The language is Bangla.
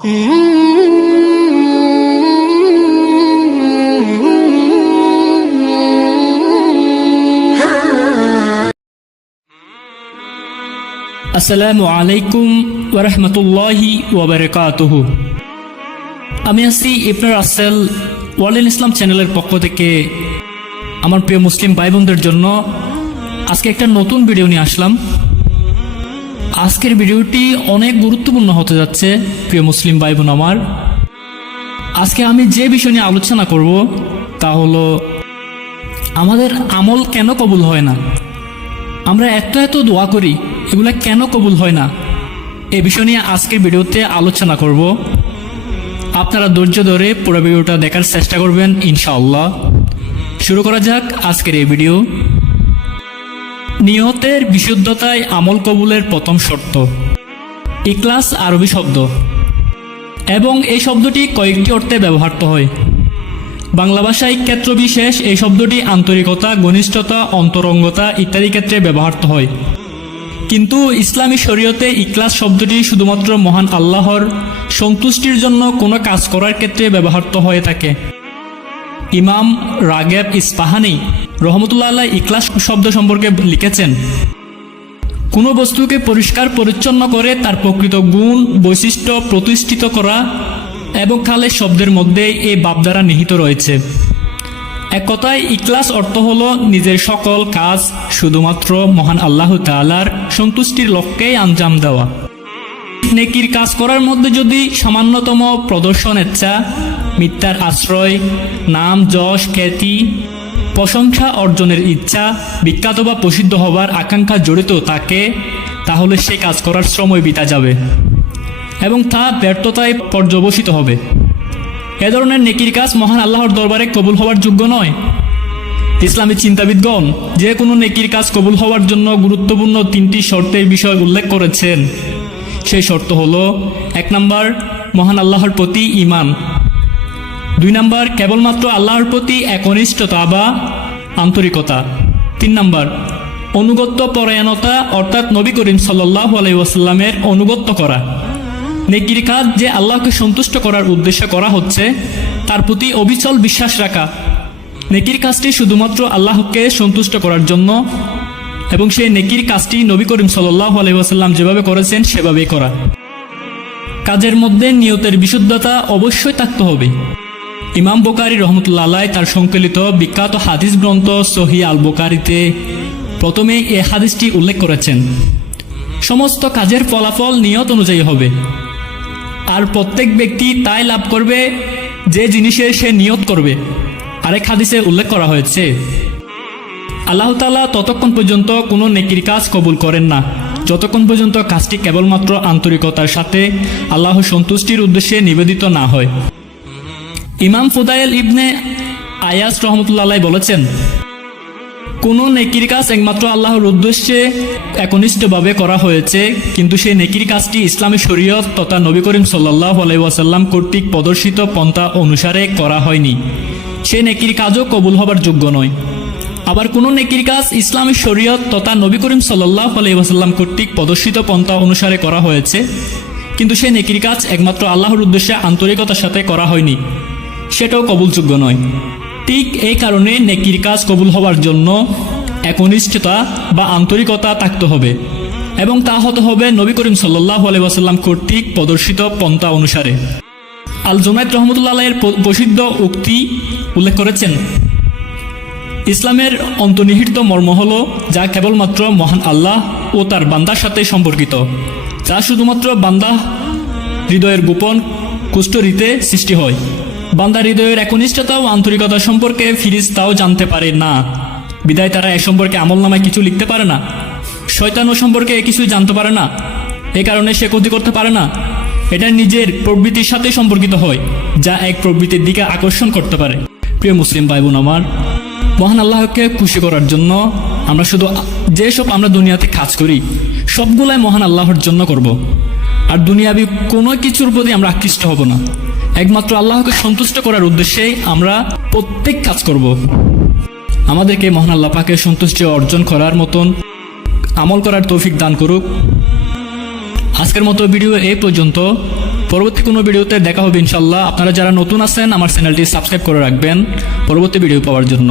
আসসালামু আলাইকুম ওরহমতুল্লাহি ওবরকাতহ আমি আছি ইবনুর আসেল ওয়ালেন ইসলাম চ্যানেলের পক্ষ থেকে। আমার প্রিয় মুসলিম ভাই বোনদের জন্য আজকে একটা নতুন ভিডিও নিয়ে আসলাম। আজকের ভিডিওটি অনেক গুরুত্বপূর্ণ হতে যাচ্ছে, প্রিয় মুসলিম ভাই বোন আমার। আজকে আমি যে বিষয় নিয়ে আলোচনা করব, তা হলো, আমাদের আমল কেন কবুল হয় না? আমরা এত এত দোয়া করি, এগুলো কেন কবুল হয় না? এ বিষয় নিয়ে আজকের ভিডিওতে আলোচনা করব। আপনারা ধৈর্য ধরে পুরো ভিডিওটা দেখার চেষ্টা করবেন, ইনশাআল্লাহ। শুরু করা যাক আজকের এই ভিডিও। নিয়তের বিশুদ্ধতায় আমল কবুলের প্রথম শর্ত। ইকলাস আরবি শব্দ। এবং এই শব্দটি কয়েকটি অর্থে ব্যবহৃত হয়। বাংলা ভাষায় ক্ষেত্র বিশেষ এই শব্দটি আন্তরিকতা, ঘনিষ্ঠতা, অন্তরঙ্গতা ইত্যাদি ক্ষেত্রে ব্যবহৃত হয়। কিন্তু ইসলামী শরীয়তে ইকলাস শব্দটি শুধুমাত্র মহান আল্লাহর সন্তুষ্টির জন্য কোনো কাজ করার ক্ষেত্রে ব্যবহৃত হয়ে থাকে। ইমাম রাগেব ইস্পাহানি রহমতুল্লাহ আল্লাহ ইকলাস শব্দ সম্পর্কে লিখেছেন, কোনো বস্তুকে পরিষ্কার পরিচ্ছন্ন করে তার প্রকৃত গুণ, বৈশিষ্ট্য প্রতিষ্ঠিত করা এবং খালে শব্দের মধ্যে এই ভাবধারা নিহিত রয়েছে। এক কথায় ইকলাস অর্থ হলো নিজের সকল কাজ শুধুমাত্র মহান আল্লাহ তাআলার সন্তুষ্টির লক্ষ্যেই আঞ্জাম দেওয়া। নেকির কাজ করার মধ্যে যদি সামান্যতম প্রদর্শন ইচ্ছা, মিথ্যার আশ্রয়, নাম, যশ, খ্যাতি, প্রশংসা অর্জনের ইচ্ছা, বিখ্যাত বা প্রসিদ্ধ হবার আকাঙ্ক্ষা জড়িত থাকে, তাহলে সে কাজ করার সময় বিতা যাবে এবং তা ব্যর্থতায় পর্যবসিত হবে। এ ধরনের নেকির কাজ মহান আল্লাহর দরবারে কবুল হওয়ার যোগ্য নয়। ইসলামী চিন্তাবিদগণ যে কোনো নেকির কাজ কবুল হওয়ার জন্য গুরুত্বপূর্ণ তিনটি শর্তের বিষয় উল্লেখ করেছেন। সেই শর্ত হলো, এক নম্বর, মহান আল্লাহর প্রতি ইমান দুই নম্বর, কেবলমাত্র আল্লাহর প্রতি একনিষ্ঠতা বা আন্তরিকতা। তিন নম্বর, অনুগত্য পরায়ণতা, অর্থাৎ নবী করিম সাল্লাহ আলাইসাল্লামের অনুগত্য করা। নেকির কাজ যে আল্লাহকে সন্তুষ্ট করার উদ্দেশ্যে করা হচ্ছে, তার প্রতি অবিচল বিশ্বাস রাখা। নেকির কাজটি শুধুমাত্র আল্লাহকে সন্তুষ্ট করার জন্য এবং সেই নেকির কাজটি নবী করিম সাল্লাহ আলহিহাসাল্লাম যেভাবে করেছেন, সেভাবেই করা। কাজের মধ্যে নিয়তের বিশুদ্ধতা অবশ্যই থাকতে হবে। ইমাম বোকারি রহমতুল্লাহ তার সংকলিত বিখ্যাত হাদিস গ্রন্থ সহি আল বোকারিতে প্রথমে এ হাদিসটি উল্লেখ করেছেন। সমস্ত কাজের ফলাফল নিয়ত অনুযায়ী হবে। আর প্রত্যেক ব্যক্তি তাই লাভ করবে যে জিনিসের সে নিয়ত করবে। আরেক হাদিসে উল্লেখ করা হয়েছে আল্লাহ তালা ততক্ষণ পর্যন্ত কোনো নেকির কাজ কবুল করেন না। যতক্ষণ পর্যন্ত কাজটি কেবলমাত্র আন্তরিকতার সাথে আল্লাহ সন্তুষ্টির উদ্দেশ্যে নিবেদিত না হয়। ইমাম ফুদায়েল ইবনে আয়াস রহমতুল্লাহ বলেছেন, কোনো নেকির কাজ একমাত্র আল্লাহর উদ্দেশ্যে একনিষ্ঠভাবে করা হয়েছে, কিন্তু সেই নেকির কাজটি ইসলামী শরীয়ত তথা নবী করিম সাল্লাহ আলাইসাল্লাম কর্তৃক প্রদর্শিত পন্থা অনুসারে করা হয়নি। সে নেকির কাজও কবুল হবার যোগ্য নয়। আবার কোনো নেকির কাজ ইসলামী শরীয়ত তথা নবী করিম সাল্লাহ আলাইসাল্লাম কর্তৃক প্রদর্শিত পন্থা অনুসারে করা হয়েছে। কিন্তু সে নেকির কাজ একমাত্র আল্লাহর উদ্দেশ্যে আন্তরিকতার সাথে করা হয়নি। সেটাও কবুলযোগ্য নয়। ঠিক এই কারণে নেকির কাজ কবুল হওয়ার জন্য একনিষ্ঠতা বা আন্তরিকতা থাকতে হবে এবং তা হতে হবে নবী করিম সাল্লাহ আলাইসাল্লাম কর্তৃক প্রদর্শিত পন্থা অনুসারে। আল জোনায়দ রহমতুল্লাহ এর প্রসিদ্ধ উক্তি উল্লেখ করেছেন ইসলামের অন্তর্নিহিত মর্ম হল যা কেবলমাত্র মহান আল্লাহ ও তার বান্দার সাথে সম্পর্কিত, যা শুধুমাত্র বান্দা হৃদয়ের গোপন কুষ্ঠরিতে সৃষ্টি হয়। বান্দা হৃদয়ের একনিষ্ঠতা ও আন্তরিকতা সম্পর্কে ফিরিজ ফিরিস্তাও জানতে পারে না। বিদায় তারা এ সম্পর্কে আমল নামায় কিছু লিখতে পারে না। শয়তান ও সম্পর্কে কিছুই জানতে পারে না। এ কারণে সে ক্ষতি করতে পারে না। এটা নিজের প্রবৃত্তির সাথে সম্পর্কিত হয়, যা এক প্রবৃত্তির দিকে আকর্ষণ করতে পারে। প্রিয় মুসলিম ভাই বোন আমার মহান আল্লাহকে খুশি করার জন্য আমরা শুধু যেসব আমরা দুনিয়াতে কাজ করি, সবগুলাই মহান আল্লাহর জন্য করব। আর দুনিয়াবি কোনো কিছুর প্রতি আমরা আকৃষ্ট হব না। একমাত্র আল্লাহকে সন্তুষ্ট করার উদ্দেশ্যেই আমরা প্রত্যেক কাজ করব। আমাদেরকে মহান আল্লাহ পাকে সন্তুষ্টি অর্জন করার মতন আমল করার তৌফিক দান করুক। আজকের মতো ভিডিও এই পর্যন্ত। পরবর্তী কোনো ভিডিওতে দেখা হবে ইনশাল্লাহ আপনারা যারা নতুন আছেন, আমার চ্যানেলটি সাবস্ক্রাইব করে রাখবেন। পরবর্তী ভিডিও পাওয়ার জন্য।